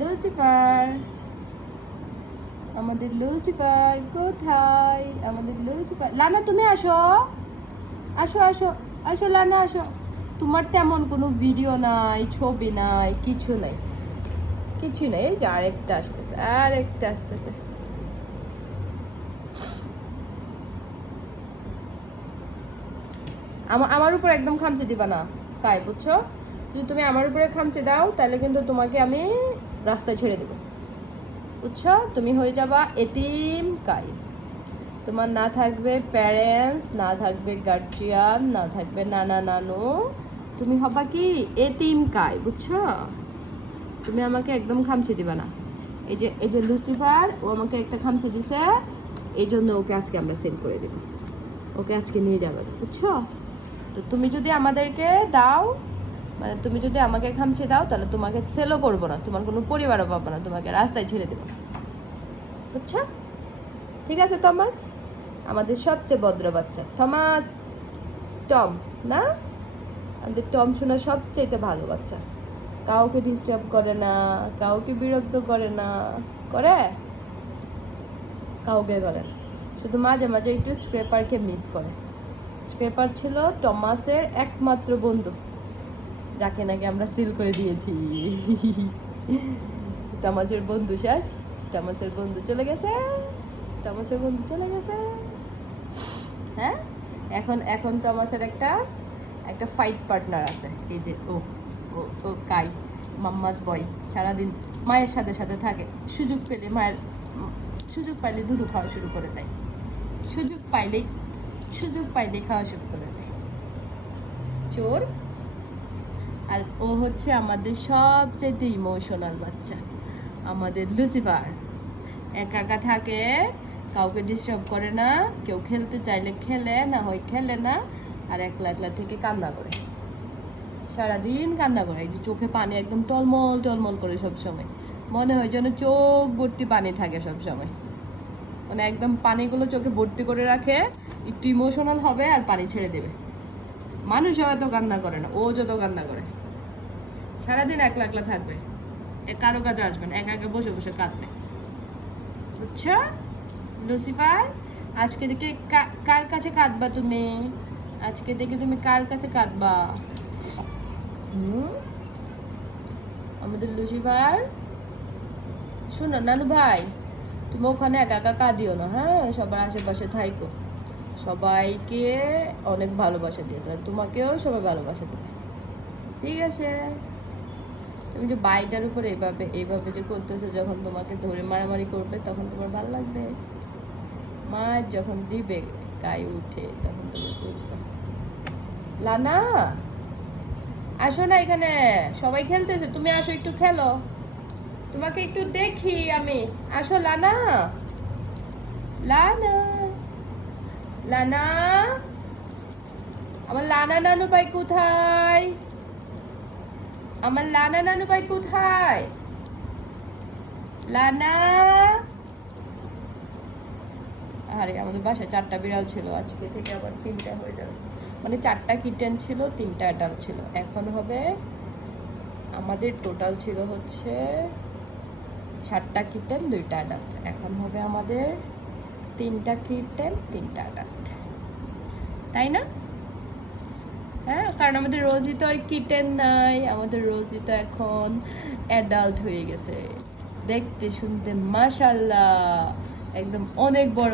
Lucifer, আমাদের Lucifer কোথায়? আমাদের লুসিফার, লানা তুমি আসো, আসো আসো আসো লানা আসো। তোমার তেমন কোনো ভিডিও নাই, ছবি নাই, কিছু নাই, কিছু নাই। এই যে আরেকটা আসতেছে, আরেকটা আসতেছে। আমার উপর একদম খামচে দিবা না কাই, বুঝছো? যদি তুমি আমার উপরে খামচে দাও তাহলে কিন্তু তোমাকে আমি রাস্তায় ছেড়ে দেবো, বুঝছো? তুমি হয়ে যাবা এতিম কাই। তোমার না থাকবে প্যারেন্টস, না থাকবে গার্জিয়ান, না থাকবে নানা নানু। তুমি হবা কি এতিম কাই, বুঝছো? তুমি আমাকে একদম খামচে দিবা না। এই যে লুসিফার, ও আমাকে একটা খামচে দিছে, এই জন্য ওকে আজকে আমরা সেল করে দেব। ওকে আজকে নিয়ে যাবে, বুঝছো? তো তুমি যদি আমাদেরকে দাও, মানে তুমি যদি আমাকে খামচে দাও, তাহলে তোমাকে সেলও করবো না, তোমার কোনো পরিবারও পাবো না, তোমাকে রাস্তায় ছেড়ে দেবো, বুঝছো? ঠিক আছে থমাস, আমাদের সবচেয়ে ভদ্র বাচ্চা থমাস, টম না, আমাদের টম শোনা সবচেয়ে ভালো বাচ্চা। কাউকে ডিস্টার্ব করে না, কাউকে বিরক্ত করে না, করে কাউকে করে না। শুধু মাঝে মাঝে একটু স্ক্রেপারকে মিস করে। স্ক্রেপার ছিল টমাসের একমাত্র বন্ধু, যাকে নাকি আমরা সিল করে দিয়েছি। টমাসের বন্ধু শেষ, টমাসের বন্ধু চলে গেছে, টমাসের বন্ধু চলে গেছে। হ্যাঁ, এখন এখন টমাসের একটা একটা ফাইট পার্টনার আছে, এই যে ও ও ও কাই, মাম্মাস বয়। সারাদিন মায়ের সাথে সাথে থাকে, সুযোগ পেলে মায়ের, সুযোগ পাইলে দুধু খাওয়া শুরু করে দেয়, সুযোগ পাইলেই, সুযোগ পাইলেই খাওয়া শুরু করে দেয়, চোর। আর ও হচ্ছে আমাদের সবচেয়ে ইমোশনাল বাচ্চা, আমাদের লুসিফার। একা একা থাকে, কাউকে ডিস্টার্ব করে না, কেউ খেলতে চাইলে খেলে, না হয় খেলে না, আর একলা একলা থেকে কান্না করে, সারাদিন কান্না করে। এই যে চোখে পানি একদম টলমল টলমল করে সব সময়, মনে হয় যেন চোখ ভর্তি পানি থাকে সব সময়, মানে একদম পানিগুলো চোখে ভর্তি করে রাখে, একটু ইমোশনাল হবে আর পানি ছেড়ে দেবে। মানুষও এত কান্না করে না, ও যত কান্না করে। সারাদিন একলা একলা থাকবে, কারো কাছে আসবে না, একা একা বসে বসে কাঁদবে, বুঝছো লুসিফার? আজকে দেখে কার কাছে কাঁদবা তুমি? আজকে দেখে তুমি কার কাছে কাঁদবা? আমাদের লুসিফার, শোনো নানু ভাই, তুমি ওখানে একা একা কাঁদিও না, হ্যাঁ? সবার আশেপাশে থাইকো, সবাইকে অনেক ভালোবাসা দিয়ে দেবে, তোমাকেও সবাই ভালোবাসা দেবে, ঠিক আছে? তুমি যে বাইটার উপর এইভাবে এইভাবে যে করতেছো, যখন তোমাকে ধরে মারামারি করবে তখন তোমার ভালো লাগবে? মা যখন দিবে গায়ে উঠে তখন তুমি বুঝবে। লানা আসো না এখানে, সবাই খেলতেছে, তুমি আসো একটু খেলো, তোমাকে একটু দেখি আমি। আসো লানা, লানা, লানা, আমার লানা নানু ভাই কোথায়? আমার লানা নানু ভাই কোথায়? লানা, আরে আমাদের বাসায় 4টা বিড়াল ছিল, আজকে থেকে আবার 3টা হয়ে যাবে, মানে 4টা কিটেন ছিল, 3টা অ্যাডাল্ট ছিল, এখন হবে আমাদের টোটাল ছিল হচ্ছে 7টা কিটেন, 2টা অ্যাডাল্ট, এখন হবে আমাদের 3টা কিটেন, 3টা অ্যাডাল্ট, তাই না? হ্যাঁ, কারণ আমাদের রোজি তো আর কিটেন নাই, আমাদের রোজি তো এখন অ্যাডাল্ট হয়ে গেছে, দেখতে শুনতে মাশাআল্লাহ একদম অনেক বড়